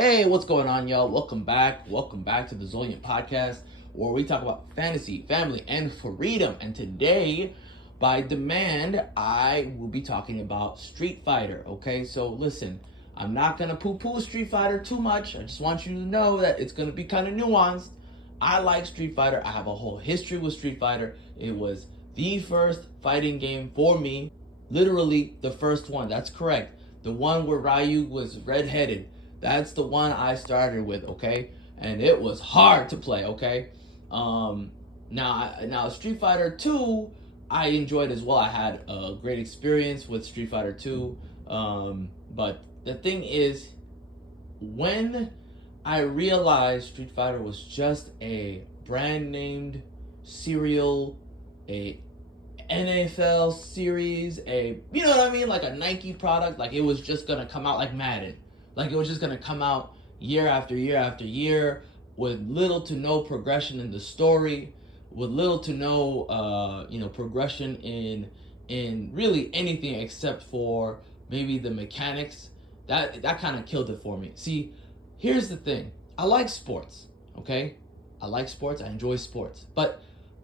Hey, what's going on, y'all? Welcome back. Welcome back to the Zolian Podcast, where we talk about fantasy, family, and freedom. And today, by demand, I will be talking about Street Fighter. Okay, so listen, I'm not gonna poo-poo Street Fighter too much. I just want you to know that it's gonna be kind of nuanced. I like Street Fighter. I have a whole history with Street Fighter. It was the first fighting game for me. Literally the first one. That's correct. The one where Ryu was redheaded. That's the one I started with, okay? And it was hard to play, okay? Now Street Fighter 2, I enjoyed as well. I had a great experience with Street Fighter 2. But the thing is, when I realized Street Fighter was just a brand named serial, a NFL series, you know what I mean? Like a Nike product, like it was just gonna come out like Madden. Like it was just gonna come out year after year after year with little to no progression in the story, with little to no, progression in really anything except for maybe the mechanics. That kind of killed it for me. See, here's the thing. I like sports, okay? I like sports. I enjoy sports, but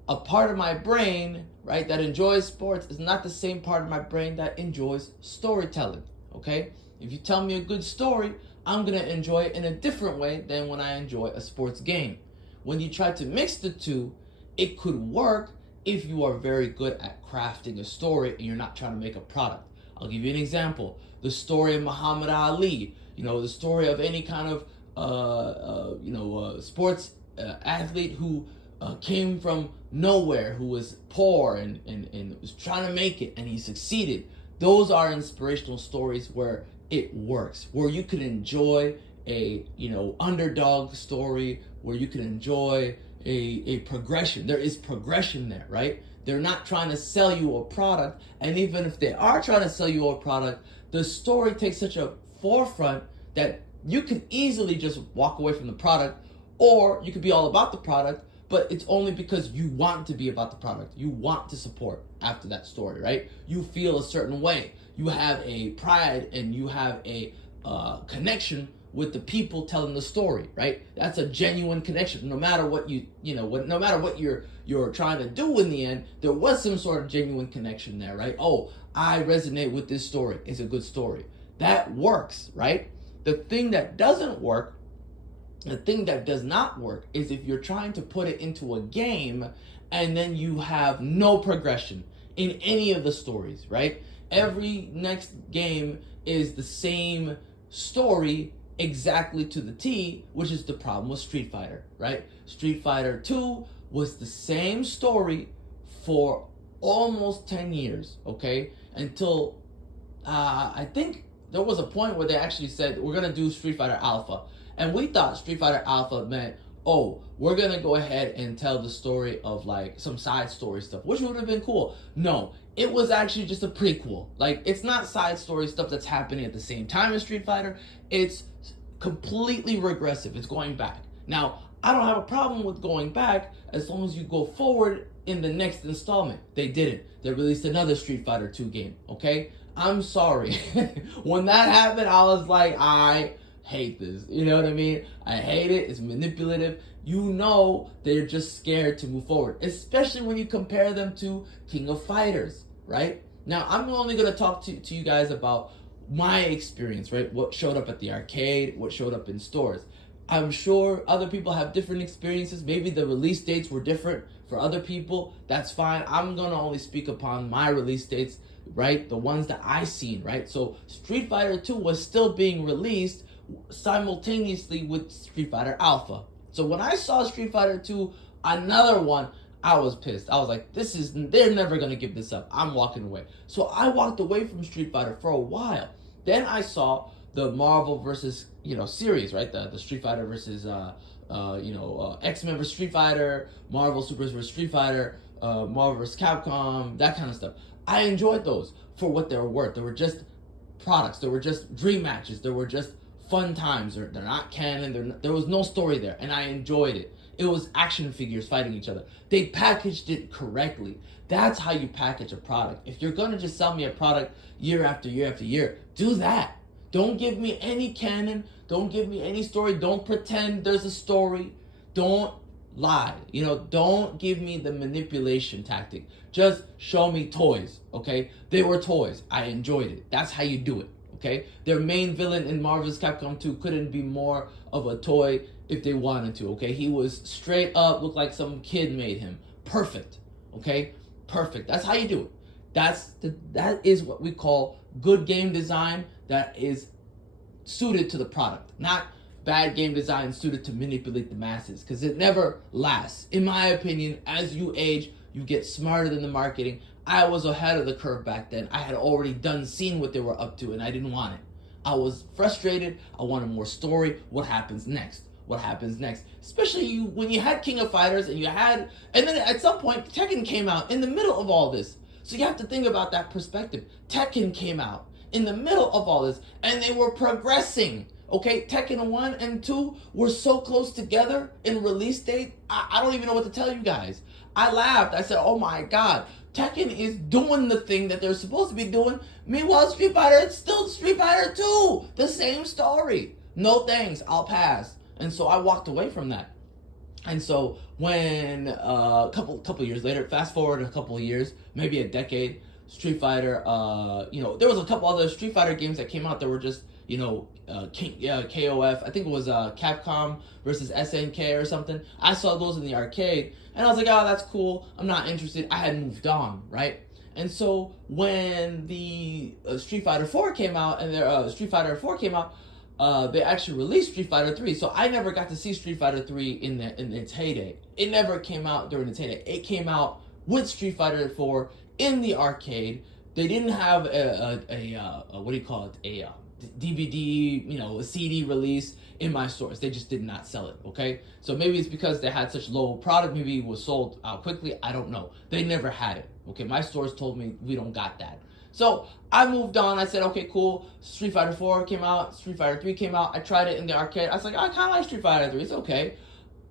a part of my brain, right, that enjoys sports is not the same part of my brain that enjoys storytelling, okay? If you tell me a good story, I'm going to enjoy it in a different way than when I enjoy a sports game. When you try to mix the two, it could work if you are very good at crafting a story and you're not trying to make a product. I'll give you an example. The story of Muhammad Ali, the story of any kind of, sports athlete who came from nowhere, who was poor and was trying to make it, and he succeeded. Those are inspirational stories where it works, where you can enjoy a underdog story, where you can enjoy a progression. There is progression there, right? They're not trying to sell you a product, and even if they are trying to sell you a product, the story takes such a forefront that you can easily just walk away from the product, or you could be all about the product, but it's only because you want to be about the product. You want to support after that story, right? You feel a certain way. You have a pride and you have a connection with the people telling the story, right? That's a genuine connection. No matter what no matter what you're trying to do in the end, there was some sort of genuine connection there, right? Oh, I resonate with this story. It's a good story. That works, right? The thing that doesn't work, the thing that does not work, is if you're trying to put it into a game and then you have no progression in any of the stories, right? Every next game is the same story exactly to the T, which is the problem with Street Fighter, right? Street Fighter 2 was the same story for almost 10 years, okay? Until I think there was a point where they actually said, we're going to do Street Fighter Alpha. And we thought Street Fighter Alpha meant, oh, we're going to go ahead and tell the story of like some side story stuff, which would have been cool. No, it was actually just a prequel. Like, it's not side story stuff that's happening at the same time as Street Fighter. It's completely regressive. It's going back. Now, I don't have a problem with going back as long as you go forward in the next installment. They didn't. They released another Street Fighter 2 game, okay? I'm sorry. When that happened, I was like, I hate this. You know what I mean? I hate it. It's manipulative. They're just scared to move forward, especially when you compare them to King of Fighters, right? Now, I'm only going to talk to you guys about my experience, right? What showed up at the arcade, what showed up in stores. I'm sure other people have different experiences. Maybe the release dates were different for other people. That's fine. I'm going to only speak upon my release dates, right? The ones that I seen, right? So Street Fighter 2 was still being released simultaneously with Street Fighter Alpha. So when I saw Street Fighter 2, another one, I was pissed. I was like, they're never going to give this up. I'm walking away. So I walked away from Street Fighter for a while. Then I saw the Marvel versus, series, right? The Street Fighter versus, X-Men versus Street Fighter, Marvel Supers versus Street Fighter, Marvel versus Capcom, that kind of stuff. I enjoyed those for what they were worth. They were just products. They were just dream matches. They were just fun times. They're not canon. There was no story there, and I enjoyed it. It was action figures fighting each other. They packaged it correctly. That's how you package a product. If you're going to just sell me a product year after year after year, do that. Don't give me any canon. Don't give me any story. Don't pretend there's a story. Don't lie. Don't give me the manipulation tactic. Just show me toys, okay? They were toys. I enjoyed it. That's how you do it, okay? Their main villain in Marvel's Capcom 2 couldn't be more of a toy if they wanted to, okay? He was straight up, looked like some kid made him. Perfect, okay? Perfect. That's how you do it. That is what we call good game design that is suited to the product, not bad game design suited to manipulate the masses, because it never lasts. In my opinion, as you age, you get smarter than the marketing. I was ahead of the curve back then. I had already seen what they were up to, and I didn't want it. I was frustrated. I wanted more story. What happens next? What happens next? Especially when you had King of Fighters and then at some point Tekken came out in the middle of all this. So you have to think about that perspective. Tekken came out in the middle of all this, and they were progressing. Okay, Tekken 1 and 2 were so close together in release date, I don't even know what to tell you guys. I laughed. I said, oh my God, Tekken is doing the thing that they're supposed to be doing. Meanwhile, Street Fighter, it's still Street Fighter 2. The same story. No thanks, I'll pass. And so I walked away from that. And so when a couple years later, fast forward a couple of years, maybe a decade, Street Fighter, there was a couple other Street Fighter games that came out that were just, KOF. I think it was Capcom versus SNK or something. I saw those in the arcade, and I was like, oh, that's cool. I'm not interested. I had moved on, right? And so when the Street Fighter 4 came out, they actually released Street Fighter 3. So I never got to see Street Fighter 3 in its heyday. It never came out during its heyday. It came out with Street Fighter 4 in the arcade. They didn't have a DVD, a CD release in my stores. They just did not sell it, okay? So maybe it's because they had such low product. Maybe it was sold out quickly. I don't know. They never had it, okay? My stores told me we don't got that. So I moved on. I said, okay, cool. Street Fighter 4 came out. Street Fighter 3 came out. I tried it in the arcade. I was like, I kind of like Street Fighter 3. It's okay.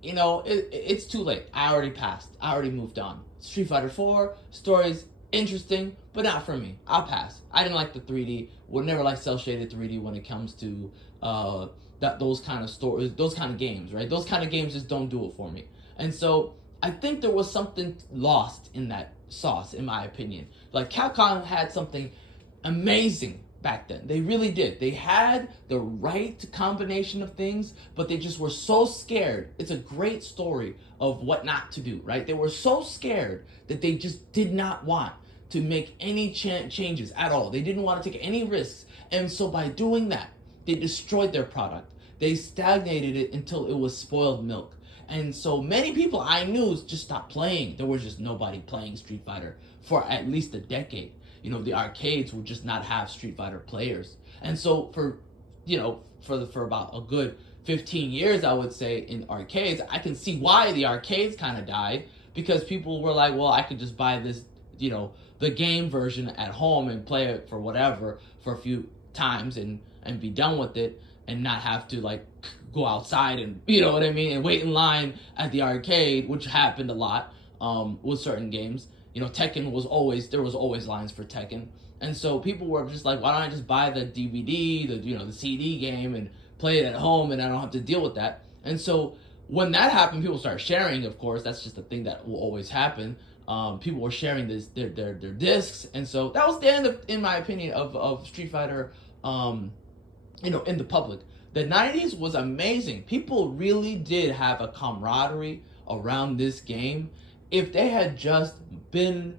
It's too late. I already passed. I already moved on. Street Fighter 4, story's interesting, but not for me. I'll pass. I didn't like the 3D. Would never like cel-shaded 3D when it comes to those kind of stories, those kind of games, right? Those kind of games just don't do it for me. And so I think there was something lost in that sauce, in my opinion. Like Capcom had something amazing back then. They really did. They had the right combination of things, but they just were so scared. It's a great story of what not to do, right? They were so scared that they just did not want to make any changes at all. They didn't want to take any risks. And so by doing that, they destroyed their product. They stagnated it until it was spoiled milk. And so many people I knew just stopped playing. There was just nobody playing Street Fighter for at least a decade. The arcades would just not have Street Fighter players. And so for about a good 15 years, I would say, in arcades, I can see why the arcades kind of died, because people were like, well, I could just buy this, the game version at home and play it for whatever for a few times and be done with it, and not have to like go outside and, and wait in line at the arcade, which happened a lot with certain games. Tekken there was always lines for Tekken. And so people were just like, why don't I just buy the DVD, the CD game and play it at home, and I don't have to deal with that. And so when that happened, people started sharing, of course. That's just a thing that will always happen. People were sharing their discs. And so that was the end, in my opinion, of Street Fighter, in the public. The 90s was amazing. People really did have a camaraderie around this game. If they had just been,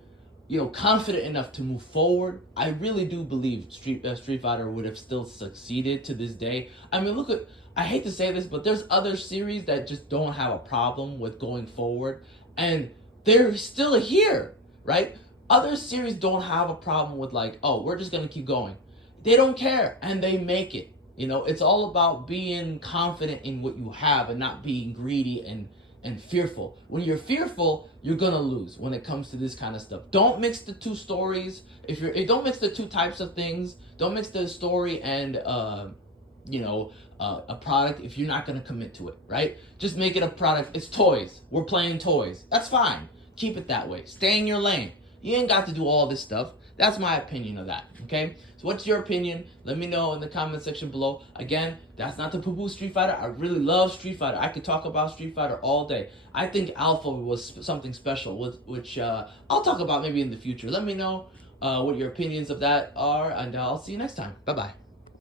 confident enough to move forward, I really do believe Street Fighter would have still succeeded to this day. I mean, I hate to say this, but there's other series that just don't have a problem with going forward, and they're still here, right? Other series don't have a problem with like, oh, we're just gonna keep going. They don't care, and they make it. It's all about being confident in what you have and not being greedy and fearful. When you're fearful, you're gonna lose when it comes to this kind of stuff. Don't mix the two stories. Don't mix the two types of things. Don't mix the story and a product if you're not gonna commit to it, right? Just make it a product. It's toys. We're playing toys. That's fine. Keep it that way. Stay in your lane. You ain't got to do all this stuff. That's my opinion of that, okay? So what's your opinion? Let me know in the comment section below. Again, that's not to poo-poo Street Fighter. I really love Street Fighter. I could talk about Street Fighter all day. I think Alpha was something special, which I'll talk about maybe in the future. Let me know what your opinions of that are, and I'll see you next time. Bye-bye.